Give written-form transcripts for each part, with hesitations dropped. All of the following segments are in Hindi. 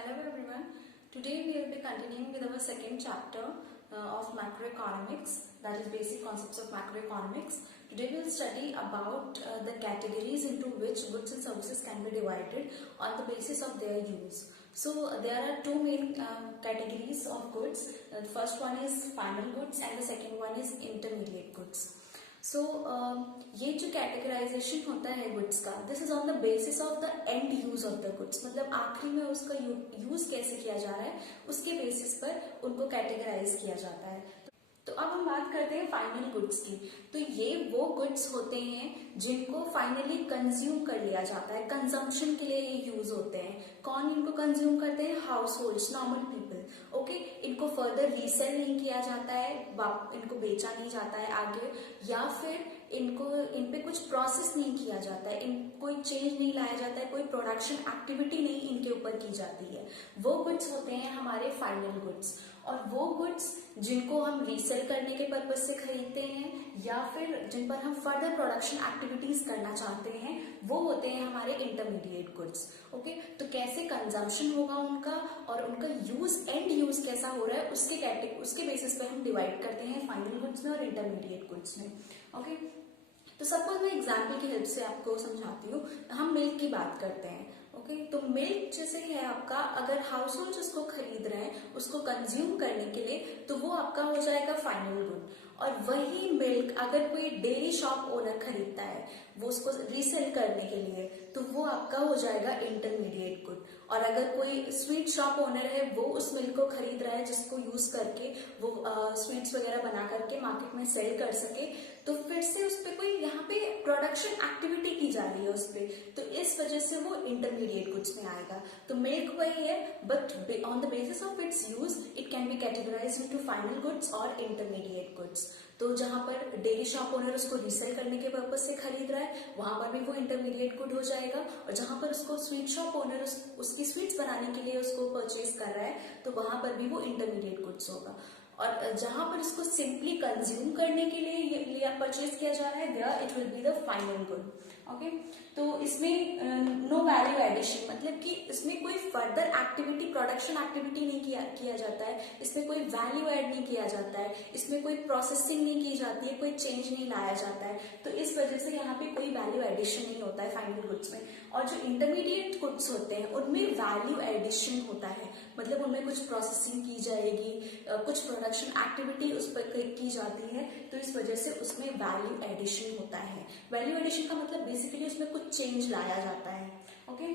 Hello everyone. Today we will be continuing with our second chapter of macroeconomics, that is basic concepts of macroeconomics. Today we will study about the categories into which goods and services can be divided on the basis of their use. So there are two main categories of goods. The first one is final goods and the second one is intermediate goods. सो ये जो कैटेगराइजेशन होता है गुड्स का, this is on the basis of the end use of the goods, मतलब आखिरी में उसका यूज कैसे किया जा रहा है उसके बेसिस पर उनको कैटेगराइज किया जाता है. तो अब हम बात करते हैं फाइनल गुड्स की. तो ये वो गुड्स होते हैं जिनको फाइनली कंज्यूम कर लिया जाता है, कंजम्पशन के लिए ये यूज होते हैं. कौन इनको कंज्यूम करते हैं? House holds, normal people. Okay, इनको फर्दर रीसेल नहीं किया जाता है, इनको बेचा नहीं जाता है आगे, या फिर इन पे कुछ प्रोसेस नहीं किया जाता है, कोई चेंज नहीं लाया जाता है, कोई प्रोडक्शन एक्टिविटी नहीं इनके ऊपर की जाती है. वो गुड्स होते हैं हमारे फाइनल गुड्स. और वो गुड्स जिनको हम रीसेल करने के पर्पज से खरीदते हैं या फिर जिन पर हम फर्दर प्रोडक्शन एक्टिविटीज करना चाहते हैं, वो होते हैं हमारे इंटरमीडिएट गुड्स. ओके, तो कैसे कंजम्पशन होगा उनका और उनका यूज, एंड यूज कैसा हो रहा है, उसके बेसिस पे हम डिवाइड करते हैं फाइनल गुड्स में और इंटरमीडिएट गुड्स में. ओके, तो सपोज मैं एग्जाम्पल की हेल्प से आपको समझाती हूँ. हम मिल्क की बात करते हैं. ओके, तो मिल्क जैसे है आपका, अगर हाउस होल्ड उसको खरीद रहे हैं उसको कंज्यूम करने के लिए, तो वो आपका हो जाएगा फाइनल गुड. और वही मिल्क अगर कोई डेयरी शॉप ओनर खरीदता है वो उसको रीसेल करने के लिए, तो वो आपका हो जाएगा इंटरमीडिएट गुड. और अगर कोई स्वीट शॉप ओनर है वो उस मिल्क को खरीद रहा है जिसको यूज करके वो स्वीट्स वगैरह बना करके मार्केट में सेल कर सके, तो फिर से उस पर कोई यहाँ पे प्रोडक्शन एक्टिविटी की जा रही है उस पर, तो इस वजह से वो इंटरमीडिएट गुड्स में आएगा. तो मिल्क वही है, but on the basis of its use it can be categorised into final goods और इंटरमीडिएट गुड्स. तो जहां पर डेयरी शॉप ओनर उसको रीसेल करने के पर्पज से खरीद रहा है वहां पर भी वो इंटरमीडिएट गुड हो जाएगा. और जहां पर उसको स्वीट शॉप ओनर उसकी स्वीट्स बनाने के लिए उसको परचेज कर रहा है, तो वहां पर भी वो इंटरमीडिएट गुड्स होगा. और जहां पर इसको सिंपली कंज्यूम करने के लिए परचेज किया जा रहा है, there it will be the final good. Okay, तो इसमें नो वैल्यू एडिशन, मतलब कि इसमें कोई फर्दर एक्टिविटी, प्रोडक्शन एक्टिविटी नहीं किया जाता है, इसमें कोई वैल्यू ऐड नहीं किया जाता है, इसमें कोई प्रोसेसिंग नहीं की जाती है, कोई चेंज नहीं लाया जाता है. तो इस वजह से यहाँ पे कोई वैल्यू एडिशन नहीं होता है फाइनल गुड्स में. और जो इंटरमीडिएट गुड्स होते हैं उनमें वैल्यू एडिशन होता है, मतलब उनमें कुछ प्रोसेसिंग की जाएगी, कुछ प्रोडक्शन एक्टिविटी उस पर की जाती है, तो इस वजह से उसमें वैल्यू एडिशन होता है. वैल्यू एडिशन का मतलब बेसिकली उसमें कुछ चेंज लाया जाता है. Okay,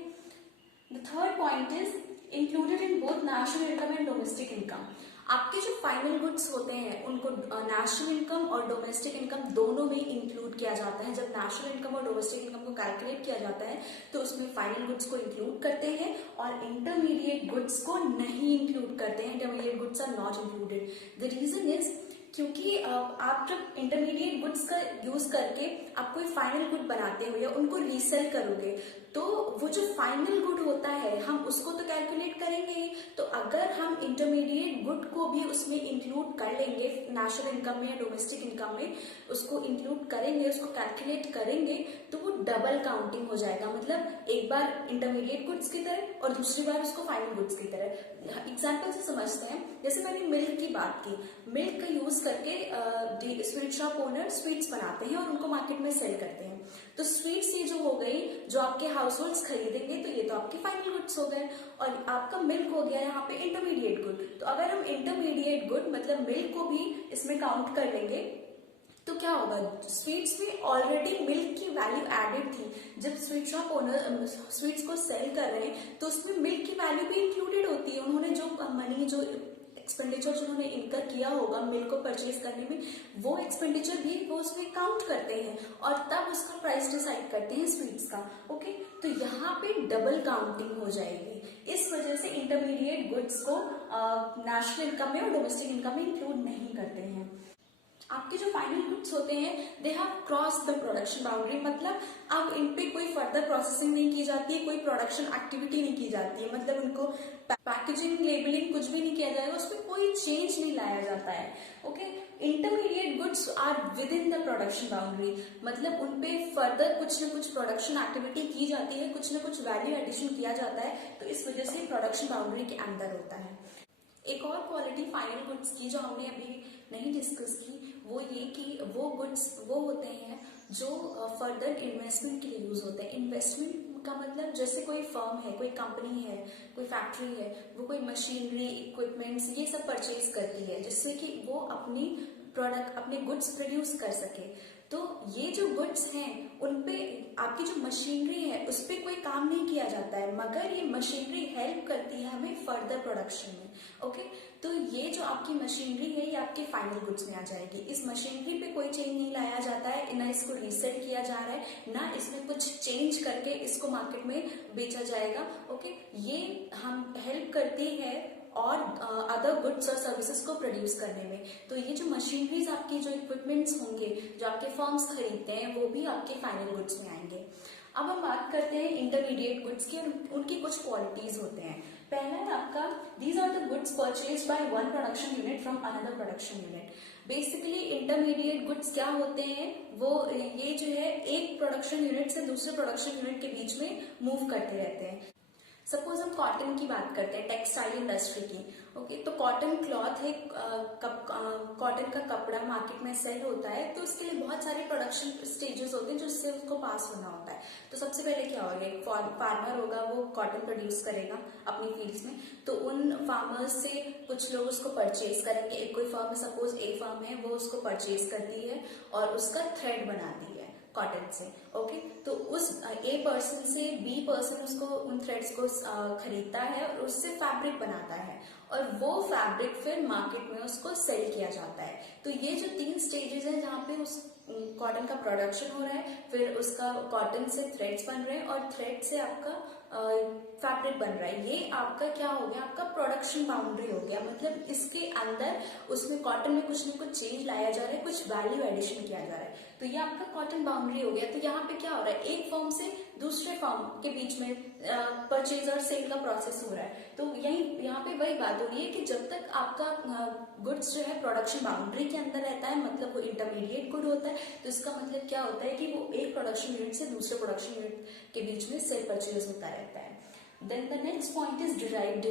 the third point is included in both national income and domestic income. आपके जो फाइनल गुड्स होते हैं उनको नेशनल इनकम और डोमेस्टिक इनकम दोनों में इंक्लूड किया जाता है. जब नेशनल इनकम और डोमेस्टिक इनकम को कैलकुलेट किया जाता है तो उसमें फाइनल गुड्स को इंक्लूड करते हैं और इंटरमीडिएट गुड्स को नहीं इंक्लूड करते हैं. Intermediate goods are not included. The reason is क्योंकि आप जब इंटरमीडिएट गुड्स का यूज करके आप कोई फाइनल गुड बनाते हो या उनको रीसेल करोगे, तो वो जो फाइनल गुड होता है हम उसको तो कैलकुलेट करेंगे ही. तो अगर हम इंटरमीडिएट गुड को भी उसमें इंक्लूड कर लेंगे, नेशनल इनकम में या डोमेस्टिक इनकम में उसको इंक्लूड करेंगे, उसको कैलकुलेट करेंगे, तो वो डबल काउंटिंग हो जाएगा. मतलब एक बार इंटरमीडिएट गुड्स की तरह और दूसरी बार उसको फाइनल गुड्स की तरह. एग्जाम्पल से समझते हैं. जैसे मैंने मिल्क की बात की, मिल्क का यूज करके स्वीट शॉप ओनर स्वीट्स बनाते हैं और उनको मार्केट में सेल करते हैं. तो स्वीट्स ये जो हो गई जो आपके हाउस होल्ड्स खरीदेंगे, तो ये तो आपके फाइनल गुड्स हो गए. और आपका मिल्क हो गया यहाँ पे इंटरमीडिएट गुड. तो अगर हम इंटरमीडिएट गुड मतलब मिल्क को भी इसमें काउंट कर लेंगे, तो क्या होगा, स्वीट्स में ऑलरेडी मिल्क की वैल्यू एडेड थी. जब स्वीट शॉप ओनर स्वीट्स को सेल कर रहे हैं तो उसमें मिल्क की वैल्यू भी इंक्लूडेड होती है. उन्होंने जो मनी, जो एक्सपेंडिचर जिन्होंने इनकर किया होगा मिल्क को परचेज करने में, वो एक्सपेंडिचर भी वो उसमें काउंट करते हैं और तब उसका प्राइस डिसाइड करते हैं स्वीट्स का. ओके, तो यहाँ पे डबल काउंटिंग हो जाएगी. इस वजह से इंटरमीडिएट गुड्स को नेशनल इनकम में और डोमेस्टिक इनकम में इंक्लूड नहीं करते हैं. आपके जो फाइनल गुड्स होते हैं they have cross the production boundary, मतलब अब इन पे कोई फर्दर प्रोसेसिंग नहीं की जाती है, कोई प्रोडक्शन एक्टिविटी नहीं की जाती है, मतलब उनको पैकेजिंग लेबलिंग कुछ भी नहीं किया जाएगा, उसमें कोई चेंज नहीं लाया जाता है। Okay, intermediate goods are within the production boundary, मतलब उनपे फर्दर कुछ ना कुछ प्रोडक्शन एक्टिविटी की जाती है, कुछ ना कुछ वैल्यू एडिशन किया जाता है, तो इस वजह से प्रोडक्शन बाउंड्री के अंदर होता है। एक और क्वालिटी फाइनल गुड्स की जो हमने अभी नहीं डिस्कस की वो ये कि वो गुड्स वो होते हैं जो फर्दर इन्वेस्टमेंट के लिए यूज होते हैं। इन्वेस्टमेंट का मतलब जैसे कोई फर्म है, कोई कंपनी है, कोई फैक्ट्री है, वो कोई मशीनरी इक्विपमेंट्स ये सब परचेज करती है जिससे कि वो अपनी प्रोडक्ट अपने गुड्स प्रोड्यूस कर सके। तो ये जो गुड्स हैं उनपे आपकी जो मशीनरी है उस पर कोई काम नहीं किया जाता है, मगर ये मशीनरी हेल्प करती है हमें फर्दर प्रोडक्शन में। ओके, तो ये जो आपकी मशीनरी है ये आपके फाइनल गुड्स में आ जाएगी। इस मशीनरी पे कोई चेंज नहीं लाया जाता है, ना इसको रीसेट किया जा रहा है, ना इसमें कुछ चेंज करके इसको मार्केट में बेचा जाएगा। ओके, ये हम हेल्प करती है और अदर गुड्स और सर्विसेज को प्रोड्यूस करने में। तो ये जो मशीनरीज आपकी जो इक्विपमेंट्स होंगे जो आपके फर्म्स खरीदते हैं वो भी आपके फाइनल गुड्स में आएंगे। अब हम बात करते हैं इंटरमीडिएट गुड्स की और उनकी कुछ क्वालिटीज होते हैं। पहला है आपका these are the goods purchased by one production unit from another production unit. Basically intermediate goods क्या होते हैं, वो ये जो है एक प्रोडक्शन यूनिट से दूसरे प्रोडक्शन यूनिट के बीच में मूव करते रहते हैं। सपोज हम कॉटन की बात करते हैं, टेक्सटाइल इंडस्ट्री की। ओके, तो कॉटन क्लॉथ है, कॉटन का कपड़ा मार्केट में सेल होता है, तो उसके लिए बहुत सारे प्रोडक्शन स्टेजेस होते हैं जिससे उसको पास होना होता है। तो सबसे पहले क्या होगा, एक फार्मर होगा, वो कॉटन प्रोड्यूस करेगा अपनी फील्ड्स में, तो उन फार्मर्स से कुछ लोग उसको परचेज करेंगे। एक कोई फर्म, सपोज ए फर्म है, वो उसको परचेज करती है और उसका थ्रेड बनाती है कॉटन से। ओके, तो उस ए पर्सन से बी पर्सन उसको उन थ्रेड्स को खरीदता है और उससे फैब्रिक बनाता है और वो फैब्रिक फिर मार्केट में उसको सेल किया जाता है। तो ये जो 3 स्टेजेस हैं जहाँ पे उस कॉटन का प्रोडक्शन हो रहा है, फिर उसका कॉटन से थ्रेड्स बन रहे हैं और थ्रेड से आपका फैब्रिक बन रहा है, ये आपका क्या हो गया, आपका प्रोडक्शन बाउंड्री हो गया। मतलब इसके अंदर उसमें कॉटन में कुछ न कुछ चेंज लाया जा रहा है, कुछ वैल्यू एडिशन किया जा रहा है, तो ये आपका कॉटन बाउंड्री हो गया। तो यहाँ पे क्या हो रहा है, एक फर्म से दूसरे फर्म के बीच में परचेज और सेल का प्रोसेस हो रहा है। तो यहाँ पे वही बात हो रही है कि जब तक आपका गुड्स जो है प्रोडक्शन बाउंड्री के अंदर रहता है, मतलब वो इंटरमीडिएट गुड होता है, तो इसका मतलब क्या होता है कि वो एक प्रोडक्शन यूनिट से दूसरे प्रोडक्शन यूनिट के बीच में सेल परचेज होता रहता है। Then the next point is derived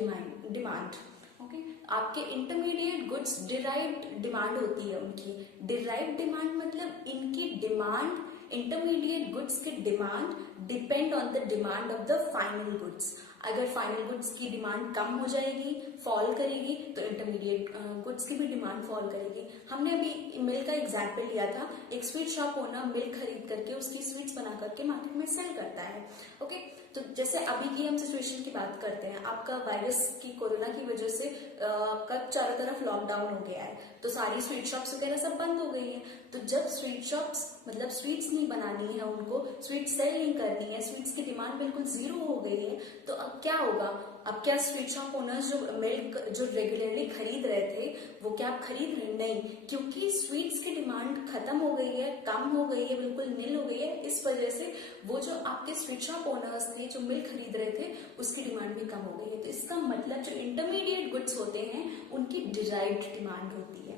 demand. Okay, आपके इंटरमीडिएट गुड्स डिराइव्ड डिमांड होती है उनकी। डिराइव्ड डिमांड मतलब इनकी डिमांड, इंटरमीडिएट गुड्स की demand depend on the demand of the final goods. अगर फाइनल गुड्स की डिमांड कम हो जाएगी, फॉल करेगी, तो इंटरमीडिएट गुड्स की भी डिमांड फॉल करेगी। हमने अभी मिल्क का एग्जाम्पल लिया था, एक स्वीट शॉप ओनर मिल्क खरीद करके उसकी स्वीट्स बना करके मार्केट में सेल करता है। ओके, तो जैसे अभी की हम सिचुएशन की बात करते हैं, आपका वायरस की, कोरोना की वजह से आपका चारों तरफ लॉकडाउन हो गया है, तो सारी स्वीट शॉप्स वगैरह सब बंद हो गई है। तो जब स्वीट शॉप्स मतलब स्वीट्स नहीं बनानी है, उनको स्वीट सेल नहीं करनी है, स्वीट्स की डिमांड बिल्कुल जीरो हो गई है, तो अब क्या होगा, अब क्या स्वीट शॉप ओनर्स जो मिल्क जो रेगुलरली खरीद रहे थे वो क्या आप खरीद रहे? नहीं, क्योंकि स्वीट्स की डिमांड खत्म हो गई है, कम हो गई है, बिल्कुल नील हो गई है। इस वजह से वो जो आपके स्वीट शॉप ओनर्स थे जो मिल्क खरीद रहे थे उसकी डिमांड भी कम हो गई है। तो इसका मतलब जो इंटरमीडिएट गुड्स होते हैं उनकी डिराइव्ड डिमांड होती है।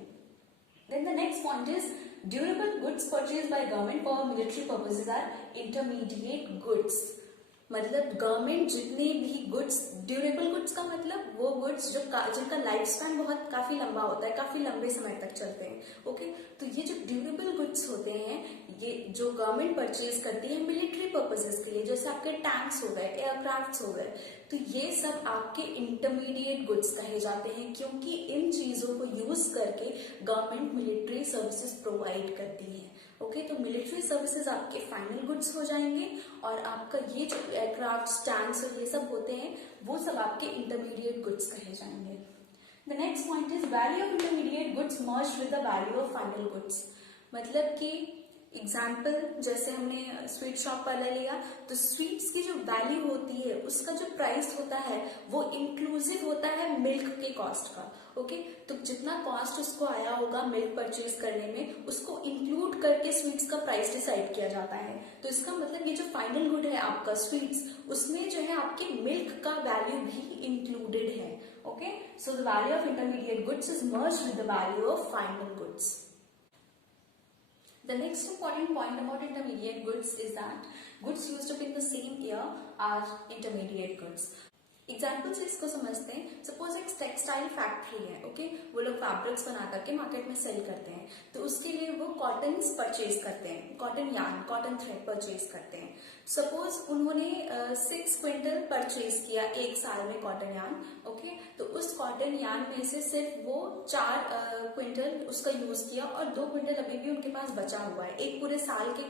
Then the next point is durable goods purchased by government for military purposes are intermediate goods। मतलब गवर्नमेंट जितने भी गुड्स, ड्यूरेबल गुड्स का मतलब वो गुड्स जो जिनका लाइफ स्पैन बहुत काफी लंबा होता है, काफी लंबे समय तक चलते हैं। ओके, तो ये जो ड्यूरेबल गुड्स होते हैं ये जो गवर्नमेंट परचेज करती है मिलिट्री पर्पसेस के लिए, जैसे आपके टैंक्स हो गए, एयरक्राफ्ट्स हो गए, तो ये सब आपके इंटरमीडिएट गुड्स कहे जाते हैं, क्योंकि इन चीजों को यूज करके गवर्नमेंट मिलिट्री सर्विसेज प्रोवाइड करती है। ओके, तो मिलिट्री सर्विसेज आपके फाइनल गुड्स हो जाएंगे और आपका ये जो एयरक्राफ्ट, टैंक्स और ये सब होते हैं वो सब आपके इंटरमीडिएट गुड्स कहे जाएंगे। The next point is value of intermediate goods merged with the value of final goods. मतलब कि एग्जाम्पल जैसे हमने स्वीट शॉप वाला लिया, तो स्वीट्स की जो वैल्यू होती है, उसका जो प्राइस होता है वो इंक्लूसिव होता है मिल्क के कॉस्ट का। ओके, तो जितना कॉस्ट उसको आया होगा मिल्क परचेज करने में, उसको इंक्लूड करके स्वीट्स का प्राइस डिसाइड किया जाता है। तो इसका मतलब ये जो फाइनल गुड है आपका स्वीट्स, उसमें जो है आपके मिल्क का वैल्यू भी इंक्लूडेड है। Okay, so the value of intermediate goods is merged with the value of final goods. The next important point about intermediate goods is that goods used up in the same year are intermediate goods. Example से इसको समझते हैं। सपोज एक टेक्सटाइल फैक्ट्री है, ओके, वो लोग फैब्रिक्स बना करके मार्केट में सेल करते हैं, तो उसके लिए वो कॉटन परचेज करते हैं, cotton yarn, cotton thread purchase करते हैं। सपोज उन्होंने 6 क्विंटल परचेज किया एक साल में कॉटन यार्न, ओके, तो उस कॉटन यार्न में से सिर्फ वो 4 क्विंटल उसका यूज किया और 2 क्विंटल अभी भी उनके पास बचा हुआ है। एक पूरे साल के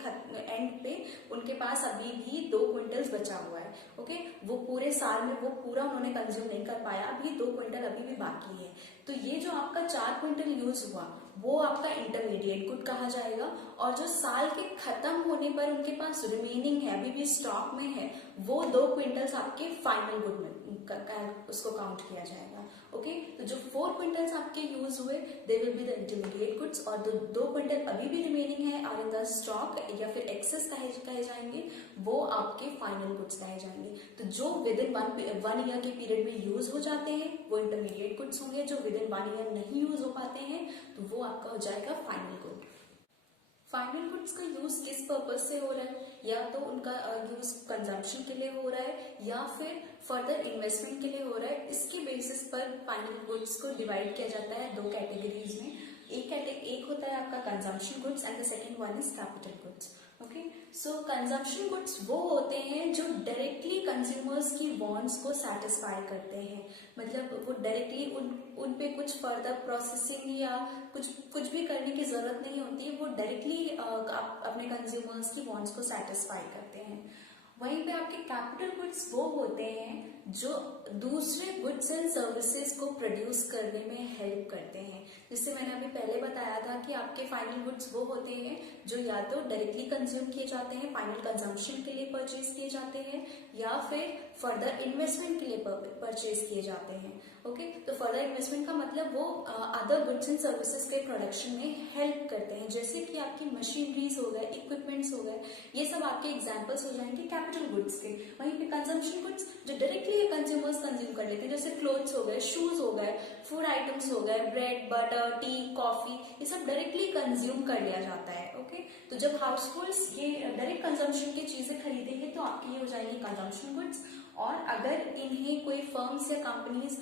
एंड पे उनके पास अभी भी 2 क्विंटल बचा हुआ है। ओके, वो पूरे साल में वो पूरा उन्होंने कंज्यूम नहीं कर पाया, अभी 2 क्विंटल अभी भी बाकी है। तो ये जो आपका 4 क्विंटल यूज हुआ वो आपका इंटरमीडिएट गुड कहा जाएगा, और जो साल के खत्म होने पर उनके पास रिमेनिंग है, अभी भी स्टॉक में है, वो 2 क्विंटल्स आपके फाइनल गुड में उसको काउंट किया जाएगा। ओके, तो जो 4 क्विंटल्स आपके यूज हुए they will be the intermediate goods, और जो 2 क्विंटल अभी भी रिमेनिंग है और इन द स्टॉक या फिर एक्सेस कहे जाएंगे, वो आपके फाइनल गुड्स कहे जाएंगे। तो जो विद इन 1 ईयर के पीरियड में यूज हो जाते हैं वो इंटरमीडिएट गुड्स होंगे, जो विद इन 1 ईयर नहीं यूज हो पाते हैं तो वो आपका हो जाएगा फाइनल गुड। फाइनल गुड्स का यूज किस पर्पज से हो रहा है, या तो उनका यूज कंजम्पशन के लिए हो रहा है या फिर फर्दर इन्वेस्टमेंट के लिए हो रहा है, इसके बेसिस पर फाइनल गुड्स को डिवाइड किया जाता है 2 कैटेगरीज में। एक होता है आपका consumption goods and the second one is capital goods. Okay, so consumption goods वो होते हैं जो डायरेक्टली कंज्यूमर्स की वांट्स को सेटिस्फाई करते हैं, मतलब वो डायरेक्टली उन पे कुछ फर्दर प्रोसेसिंग या कुछ भी करने की जरूरत नहीं होती, वो डायरेक्टली अपने कंज्यूमर्स की वांट्स को सेटिस्फाई करते हैं। वहीं पे आपके कैपिटल गुड्स वो होते हैं जो दूसरे गुड्स एंड सर्विसेज को प्रोड्यूस करने में हेल्प करते हैं। जिससे मैंने अभी पहले बताया था कि आपके फाइनल गुड्स वो होते हैं जो या तो डायरेक्टली कंज्यूम किए जाते हैं, फाइनल कंजम्पशन के लिए परचेज किए जाते हैं, या फिर फर्दर इन्वेस्टमेंट के लिए परचेज किए जाते हैं। ओके, तो फर्दर इन्वेस्टमेंट का मतलब वो अदर गुड्स एंड सर्विसेज के प्रोडक्शन में हेल्प करते हैं, जैसे कि आपकी मशीनरीज हो गए, इक्विपमेंट्स हो गए, ये सब आपके एग्जाम्पल्स हो जाएंगे कैपिटल गुड्स के। वहीं पे कंजम्पशन गुड्स जो डायरेक्टली कंज्यूमर्स कंज्यूम कर लेते हैं, जैसे क्लोथ्स हो गए, शूज हो गए, फूड आइटम्स हो गए, ब्रेड, बटर, टी, कॉफी, ये सब डायरेक्टली कंज्यूम कर लिया जाता है। ओके, तो जब हाउस होल्ड्स ये डायरेक्ट कंजम्पशन की चीजें खरीदेंगे तो आपके ये हो जाएंगे कंजम्पशन गुड्स, और अगर इन्हें कोई फर्म्स या कंपनीज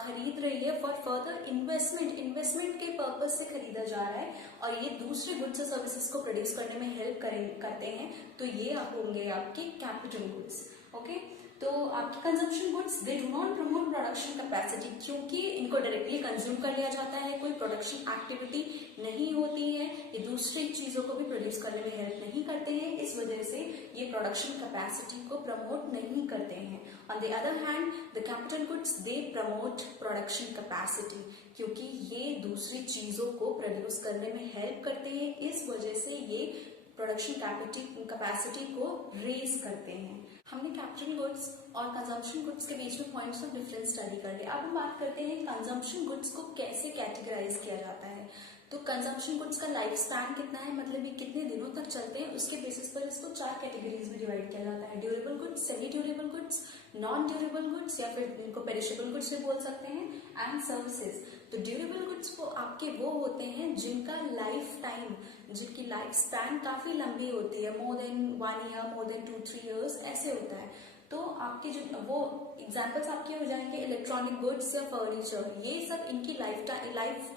खरीद रही है फॉर फर्दर इन्वेस्टमेंट के पर्पज से खरीदा जा रहा है और ये दूसरे गुड्स और सर्विसेज को प्रोड्यूस करने में हेल्प करते हैं, तो ये होंगे आपके कैपिटल गुड्स। ओके, तो आपके consumption goods they do not promote production capacity, क्योंकि इनको डायरेक्टली कंज्यूम कर लिया जाता है, कोई प्रोडक्शन एक्टिविटी नहीं होती है, ये दूसरी चीजों को भी प्रोड्यूस करने में हेल्प नहीं करते हैं, इस वजह से ये प्रोडक्शन कैपेसिटी को प्रमोट नहीं करते हैं। On the other hand the capital goods they promote production capacity, क्योंकि ये दूसरी चीजों को प्रोड्यूस करने में हेल्प करते हैं, इस वजह से ये प्रोडक्शन कैपेसिटी को रेज करते हैं। हमने कैपिटल गुड्स और कंजम्पशन गुड्स के बीच में पॉइंट्स ऑफ डिफरेंस स्टडी कर लिया। अब हम बात करते हैं कंजम्पशन गुड्स को कैसे कैटेगराइज किया जाता है। तो कंजम्पशन गुड्स का लाइफ स्पैन कितना है, मतलब ये कितने दिनों तक चलते हैं, उसके बेसिस पर इसको 4 कैटेगरीज में डिवाइड किया जाता है। Durable goods, semi durable goods, non durable goods या फिर इनको पेरिशेबल गुड्स भी बोल सकते हैं, एंड सर्विसेज। तो ड्यूरेबल गुड्स वो होते हैं जिनका लाइफ टाइम, जिनकी लाइफ स्पैन काफी लंबी होती है, more than 1 year, more than 2-3 years ऐसे होता है। तो आपके जो वो एग्जाम्पल्स आपके हो जाएंगे इलेक्ट्रॉनिक गुड्स या फर्नीचर, ये सब इनकी लाइफ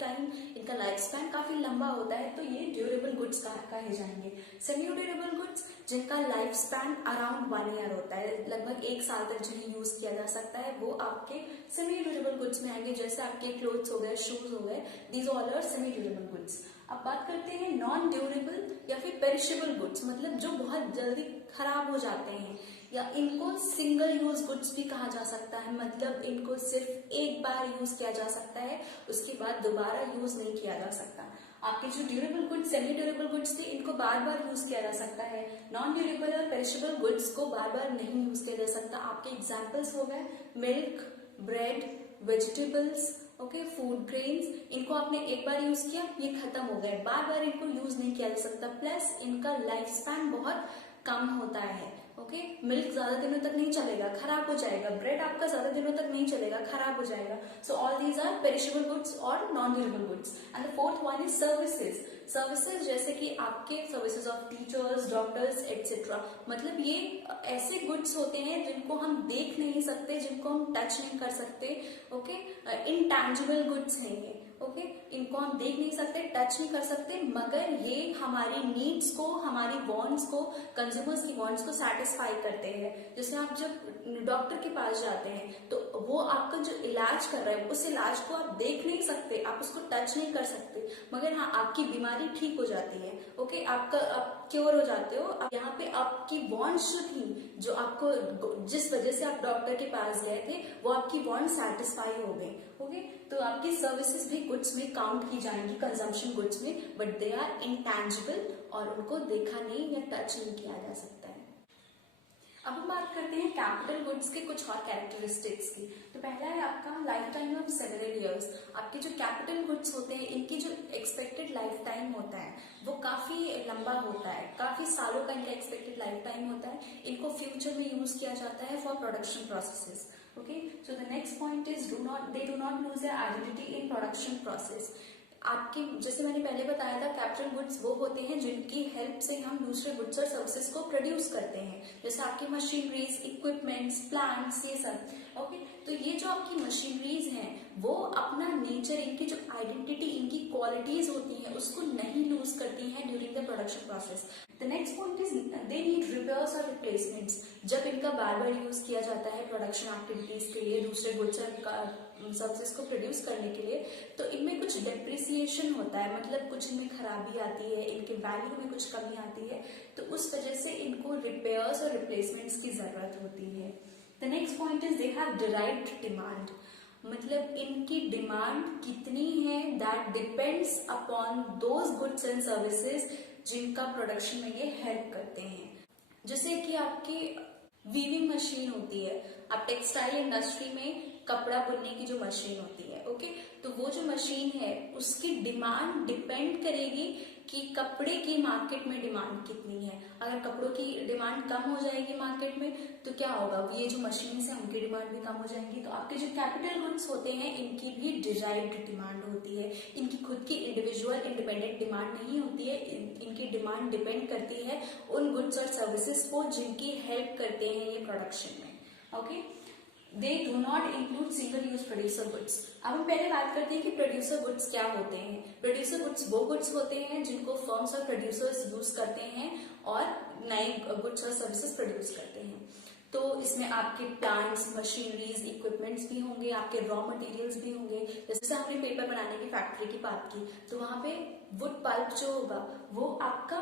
टाइम इनका लाइफ स्पैन काफी लंबा होता है, तो ये ड्यूरेबल गुड्स कहे जाएंगे। सेमी ड्यूरेबल गुड्स जिनका लाइफ स्पैन अराउंड 1 ईयर होता है, लगभग 1 साल तक जिन्हें यूज किया जा सकता है, वो आपके सेमी ड्यूरेबल गुड्स में आएंगे, जैसे आपके क्लोथ्स हो गए, शूज हो गए, these all are semi durable goods. अब बात करते हैं नॉन ड्यूरेबल या फिर पेरिशेबल गुड्स, मतलब जो बहुत जल्दी खराब हो जाते हैं, या इनको सिंगल यूज गुड्स भी कहा जा सकता है, मतलब इनको सिर्फ एक बार यूज किया जा सकता है, उसके बाद दोबारा यूज नहीं किया जा सकता। आपके जो durable goods, semi durable goods थे, इनको बार बार यूज किया जा सकता है। नॉन ड्यूरेबल और पेरिशेबल गुड्स को बार बार नहीं यूज किया जा सकता। आपके एग्जाम्पल्स हो गए milk, bread, vegetables, okay, food grains, इनको आपने एक बार यूज किया, ये खत्म हो गए, बार बार इनको यूज नहीं किया जा सकता। प्लस इनका लाइफ स्पैन बहुत कम होता है। ओके, मिल्क ज्यादा दिनों तक नहीं चलेगा, खराब हो जाएगा। ब्रेड आपका ज्यादा दिनों तक नहीं चलेगा, खराब हो जाएगा। So all these are perishable goods और non durable goods. And the fourth one is services. Services जैसे कि आपके services of teachers, doctors et cetera, मतलब ये ऐसे गुड्स होते हैं जिनको हम देख नहीं सकते, जिनको हम टच नहीं कर सकते। ओके, इनटैंजिबल गुड्स हैं ये। ओके, इनको हम देख नहीं सकते, टच नहीं कर सकते, मगर ये हमारी नीड्स को, हमारी वांट्स को, कंज्यूमर्स की वांट्स को सेटिस्फाई करते हैं। जैसे आप जब डॉक्टर के पास जाते हैं तो वो आपका जो इलाज कर रहा है, उस इलाज को आप देख नहीं सकते, आप उसको टच नहीं कर सकते, मगर हाँ आपकी बीमारी ठीक हो जाती है। ओके, आप क्योर हो जाते हो। अब यहाँ पे आपकी वांट्स जो थी, जो आपको जिस वजह से आप डॉक्टर के पास गए थे, वो आपकी वांट सेटिस्फाई हो गई। ओके, तो आपकी सर्विसेज भी गुड्स में काउंट की जाएंगी, कंजम्पशन गुड्स में, बट दे आर इंटैंजिबल और उनको देखा नहीं या टच नहीं किया जा सकता है। अब हम बात करते हैं कैपिटल गुड्स के कुछ और कैरेक्टरिस्टिक्स की। तो पहला है आपका life time of several years. आपके जो कैपिटल गुड्स होते हैं, इनकी जो एक्सपेक्टेड लाइफ टाइम होता है वो काफी लंबा होता है, काफी सालों का इनका एक्सपेक्टेड लाइफ टाइम होता है। इनको फ्यूचर में यूज किया जाता है for production processes. Okay, so the next point is they do not lose their identity in production process. आपकी, जैसे मैंने पहले बताया था, कैपिटल गुड्स वो होते हैं जिनकी हेल्प से हम दूसरे गुड्स और सर्विसेज को प्रोड्यूस करते हैं, जैसे आपकी मशीनरीज, इक्विपमेंट्स, प्लांट्स, ये सब। ओके, तो ये जो आपकी मशीनरीज हैं वो अपना नेचर, इनकी जो आइडेंटिटी, इनकी क्वालिटीज होती हैं, उसको नहीं लूज करती हैं during the production process. The next point is they need repairs और रिप्लेसमेंट्स। जब इनका बार बार यूज किया जाता है प्रोडक्शन एक्टिविटीज के लिए, दूसरे गुड्स और सर्विसेज को प्रोड्यूस करने के लिए, तो इनमें कुछ डेप्रिसिएशन होता है, मतलब कुछ इनमें खराबी आती है, इनके वैल्यू में कुछ कमी आती है, तो उस वजह से इनको रिपेयर्स और रिप्लेसमेंट्स की जरूरत होती है। The next point is they have derived demand. मतलब इनकी डिमांड कितनी है, that depends upon those goods and services जिनका प्रोडक्शन में ये हेल्प करते हैं। जैसे कि आपकी वीविंग मशीन होती है, आप टेक्सटाइल इंडस्ट्री में कपड़ा बुनने की जो मशीन होती है, ओके, तो वो जो मशीन है उसकी डिमांड डिपेंड करेगी कि कपड़े की मार्केट में डिमांड कितनी है। अगर कपड़ों की डिमांड कम हो जाएगी मार्केट में तो क्या होगा, ये जो मशीन है उनकी डिमांड भी कम हो जाएगी। तो आपके जो कैपिटल गुड्स होते हैं इनकी भी डिराइव्ड डिमांड होती है, इनकी खुद की इंडिविजुअल इंडिपेंडेंट डिमांड नहीं होती है। इनकी डिमांड डिपेंड करती है उन गुड्स और सर्विसेज को जिनकी हेल्प करते हैं ये प्रोडक्शन में। Okay, they do not include single use producer goods. अब हम पहले बात करते हैं कि प्रोड्यूसर गुड्स क्या होते हैं। प्रोड्यूसर गुड्स वो गुड्स होते हैं जिनको फर्म्स और प्रोड्यूसर्स यूज करते हैं और नए गुड्स और सर्विसेज प्रोड्यूस करते हैं। तो इसमें आपके प्लांट्स, मशीनरीज, इक्विपमेंट्स भी होंगे, आपके रॉ मटेरियल्स भी होंगे। जैसे हमने पेपर बनाने की फैक्ट्री की बात की, तो वहां पे वुड पल्प जो होगा वो आपका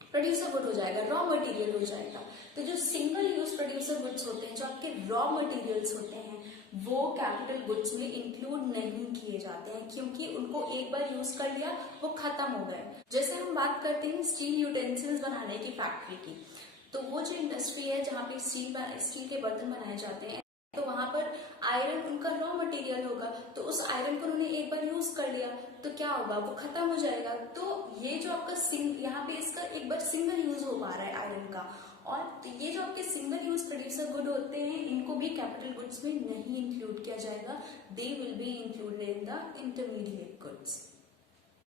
प्रोड्यूसर गुड हो जाएगा, रॉ मटेरियल हो जाएगा। तो जो सिंगल यूज प्रोड्यूसर गुड्स होते हैं, जो आपके रॉ मटेरियल्स होते हैं, वो कैपिटल गुड्स में इंक्लूड नहीं किए जाते हैं, क्योंकि उनको एक बार यूज कर लिया वो खत्म हो गए। जैसे हम बात करते हैं स्टील यूटेंसिल्स बनाने की फैक्ट्री की, तो वो जो इंडस्ट्री है जहाँ पे स्टील के बर्तन बनाए जाते हैं, तो वहां पर आयरन उनका रॉ मटेरियल होगा, तो उस आयरन को उन्होंने एक बार यूज कर लिया तो क्या होगा, वो खत्म हो जाएगा। तो ये जो आपका यहाँ पे इसका एक बार सिंगल यूज हो पा रहा है आयरन का, और तो ये जो आपके सिंगल यूज प्रोड्यूसर गुड होते हैं इनको भी कैपिटल गुड्स में नहीं इंक्लूड किया जाएगा। They will be included in the intermediate goods.